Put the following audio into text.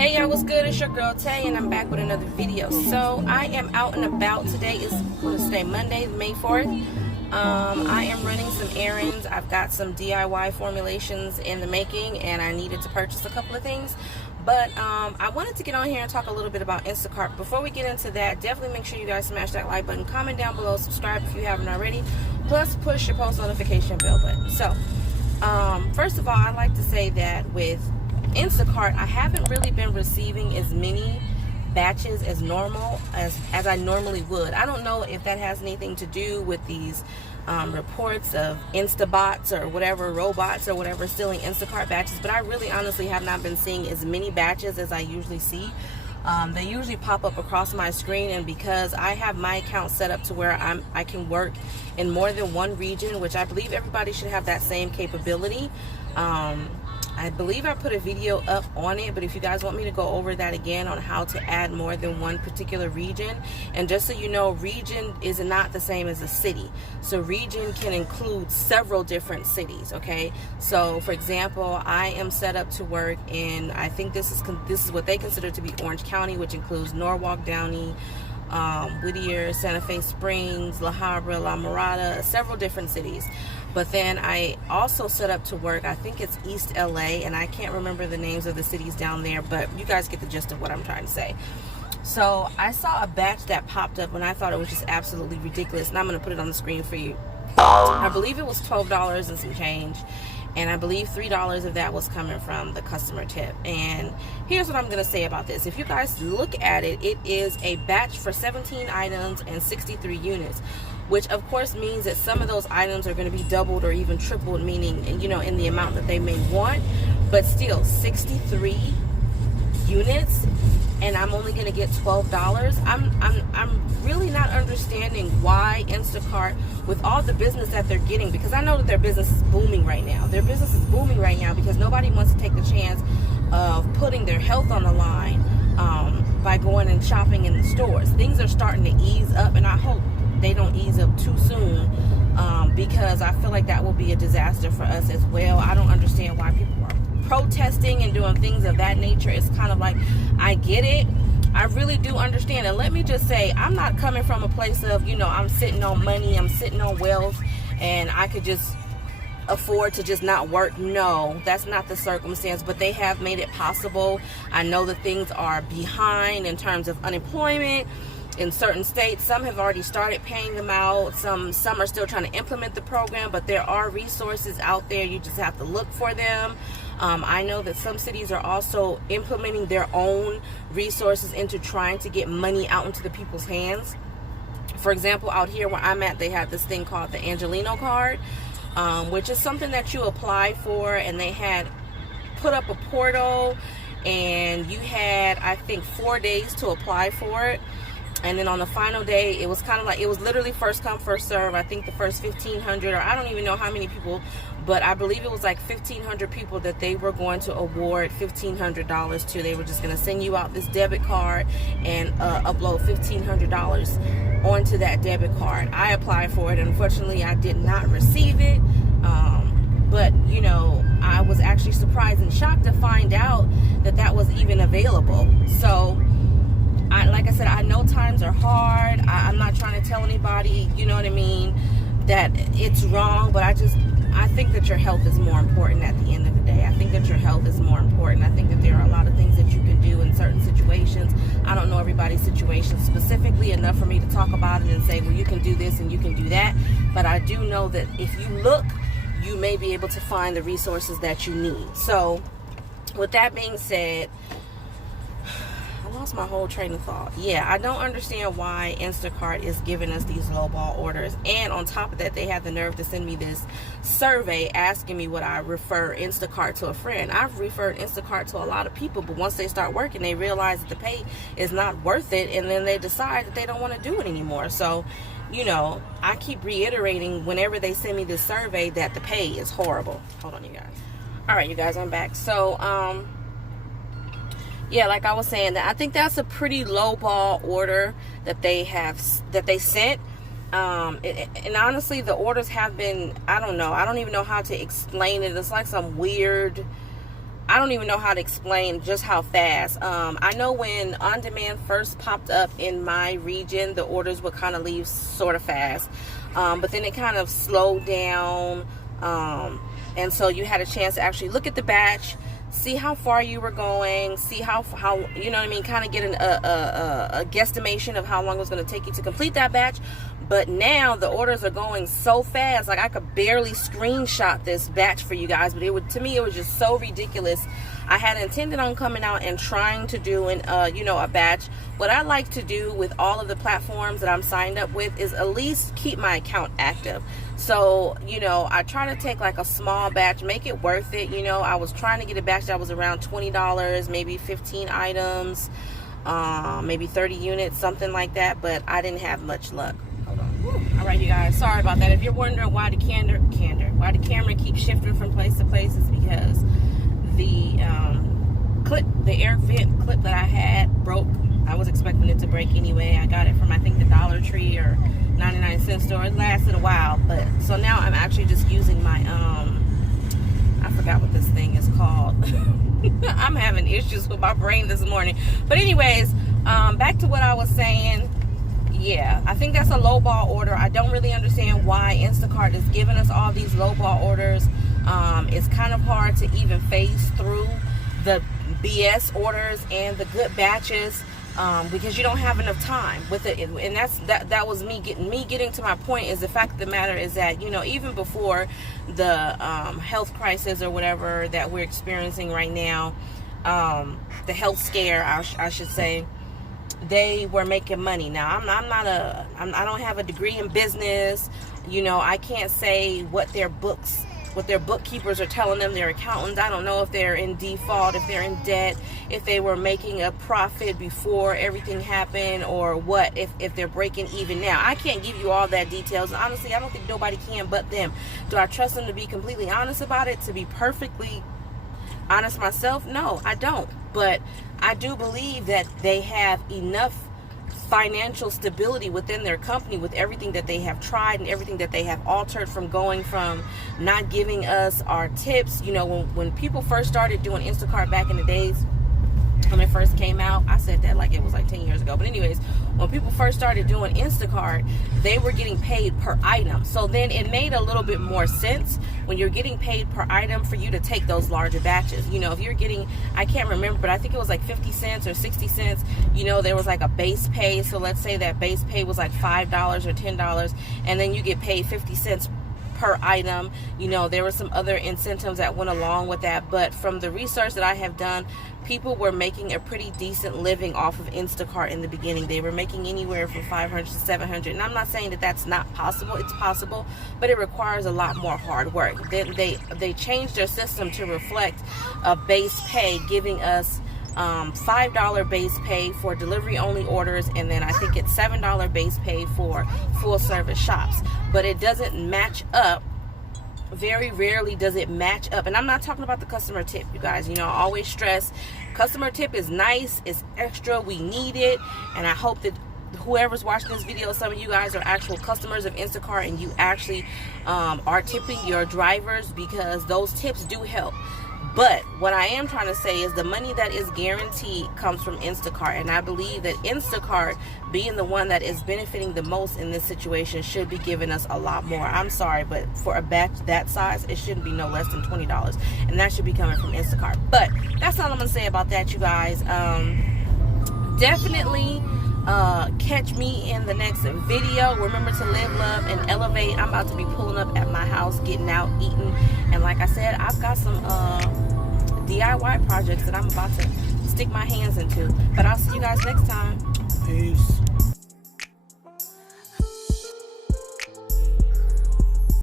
Hey y'all, what's good? It's your girl Tay, and I'm back with another video. So I am out and about. Today is Monday, May 4th. I am running some errands. I've got some DIY formulations in the making, and I needed to purchase a couple of things. But I wanted to get on here and talk a little bit about Instacart. Before we get into that, definitely make sure you guys smash that like button, comment down below, subscribe if you haven't already, plus push your post notification bell button. So first of all, I'd like to say that with Instacart, I haven't really been receiving as many batches as normal as I normally would. I don't know if that has anything to do with these reports of Instabots or whatever, robots or whatever, stealing Instacart batches, but I really honestly have not been seeing as many batches as I usually see. They usually pop up across my screen, and because I have my account set up to where I can work in more than one region, which I believe everybody should have that same capability. I believe I put a video up on it, but if you guys want me to go over that again on how to add more than one particular region, and just so you know, region is not the same as a city. So region can include several different cities, okay? So for example, I am set up to work in, I think this is what they consider to be Orange County, which includes Norwalk, Downey, Whittier, Santa Fe Springs, La Habra, La Mirada, several different cities. But then I also set up to work, I think it's East LA, and I can't remember the names of the cities down there, but you guys get the gist of what I'm trying to say. So I saw a batch that popped up and I thought it was just absolutely ridiculous, and I'm going to put it on the screen for you. I believe it was $12 and some change, and I believe $3 of that was coming from the customer tip. And here's what I'm going to say about this. If you guys look at it, it is a batch for 17 items and 63 units, which of course means that some of those items are going to be doubled or even tripled, meaning, you know, in the amount that they may want. But still, 63 units, and I'm only going to get $12. I'm really not understanding why Instacart, with all the business that they're getting, because I know that their business is booming right now. Their business is booming right now because nobody wants to take the chance of putting their health on the line by going and shopping in the stores. Things are starting to ease up, and I hope they don't ease up too soon, because I feel like that will be a disaster for us as well. I don't understand why people are protesting and doing things of that nature. It's kind of like, I get it, I really do understand. And let me just say, I'm not coming from a place of, you know, I'm sitting on money, I'm sitting on wealth, and I could just afford to just not work. No, that's not the circumstance, but they have made it possible. I know that things are behind in terms of unemployment in certain states. Some have already started paying them out. Some are still trying to implement the program, but there are resources out there. You just have to look for them. I know that some cities are also implementing their own resources into trying to get money out into the people's hands. For example, out here where I'm at, they have this thing called the Angelino card, which is something that you apply for, and they had put up a portal, and you had, I think, 4 days to apply for it. And then on the final day, it was kind of like, it was literally first come, first serve. I think the first 1,500, or I don't even know how many people, but I believe it was like 1,500 people that they were going to award $1,500 to. They were just going to send you out this debit card and upload $1,500 onto that debit card. I applied for it. Unfortunately, I did not receive it. But, you know, I was actually surprised and shocked to find out that that was even available. So, like I said, I know times are hard. I'm not trying to tell anybody, you know what I mean, that it's wrong, but I think that your health is more important at the end of the day. I think that your health is more important. I think that there are a lot of things that you can do in certain situations. I don't know everybody's situation specifically enough for me to talk about it and say, well, you can do this and you can do that. But I do know that if you look, you may be able to find the resources that you need. So with that being said, lost my whole train of thought. Yeah, I don't understand why Instacart is giving us these lowball orders, and on top of that, they had the nerve to send me this survey asking me would I refer Instacart to a friend. I've referred Instacart to a lot of people, but once they start working, they realize that the pay is not worth it, and then they decide that they don't want to do it anymore. So, you know, I keep reiterating whenever they send me this survey that the pay is horrible. Hold on, you guys. All right, you guys, I'm back. So, yeah, like I was saying, that I think that's a pretty low ball order that they sent. And honestly, the orders have been, I don't know. I don't even know how to explain it. It's like some weird, I don't even know how to explain just how fast. I know when on demand first popped up in my region, the orders would kind of leave sort of fast, but then it kind of slowed down, and so you had a chance to actually look at the batch, see how far you were going, see how you know what I mean, kind of get a guesstimation of how long it was going to take you to complete that batch. But now the orders are going so fast, like I could barely screenshot this batch for you guys, but to me it was just so ridiculous. I had intended on coming out and trying to do a batch. What I like to do with all of the platforms that I'm signed up with is at least keep my account active. So, I try to take like a small batch, make it worth it. I was trying to get a batch that was around $20, maybe 15 items, maybe 30 units, something like that, but I didn't have much luck. Hold on. All right, you guys, sorry about that. If you're wondering why the camera keeps shifting from place to place, is because the air vent clip that I had broke. I was expecting it to break anyway. I got it from, I think, the Dollar Tree or 99-cent store. It lasted a while, but so now I'm actually just using my I forgot what this thing is called. I'm having issues with my brain this morning. But anyways, back to what I was saying. Yeah, I think that's a lowball order. I don't really understand why Instacart is giving us all these lowball orders. It's kind of hard to even phase through the BS orders and the good batches, because you don't have enough time with it. And that was me getting to my point. Is the fact of the matter is that, even before the health crisis or whatever that we're experiencing right now, the health scare, I should say, they were making money. Now I don't have a degree in business. I can't say what their bookkeepers are telling them, their accountants. I don't know if they're in default, if they're in debt, if they were making a profit before everything happened, or what, if they're breaking even now. I can't give you all that details. Honestly, I don't think nobody can but them. Do I trust them to be completely honest about it? To be perfectly honest myself? No, I don't. But I do believe that they have enough financial stability within their company with everything that they have tried and everything that they have altered, from going from not giving us our tips. When people first started doing Instacart back in the days, when it first came out, I said that like it was like 10 years ago. But anyways, when people first started doing Instacart, they were getting paid per item. So then it made a little bit more sense when you're getting paid per item for you to take those larger batches. If you're getting, I can't remember, but I think it was like 50 cents or 60 cents. There was like a base pay. So let's say that base pay was like $5 or $10, and then you get paid 50 cents per item. There were some other incentives that went along with that, but from the research that I have done, people were making a pretty decent living off of Instacart in the beginning. They were making anywhere from $500 to $700, and I'm not saying that that's not possible. It's possible, but it requires a lot more hard work. Then they changed their system to reflect a base pay, giving us $5 base pay for delivery only orders, and then I think it's $7 base pay for full service shops. But it doesn't match up. Very rarely does it match up. And I'm not talking about the customer tip, you guys. I always stress customer tip is nice, it's extra, we need it. And I hope that whoever's watching this video, some of you guys are actual customers of Instacart, and you actually are tipping your drivers, because those tips do help. But what I am trying to say is the money that is guaranteed comes from Instacart. And I believe that Instacart, being the one that is benefiting the most in this situation, should be giving us a lot more. I'm sorry, but for a batch that size, it shouldn't be no less than $20. And that should be coming from Instacart. But that's all I'm going to say about that, you guys. Definitely catch me in the next video. Remember to live, love, and elevate. I'm about to be pulling up at my house, getting out, eating, and like I said, I've got some DIY projects that I'm about to stick my hands into. But I'll see you guys next time. Peace.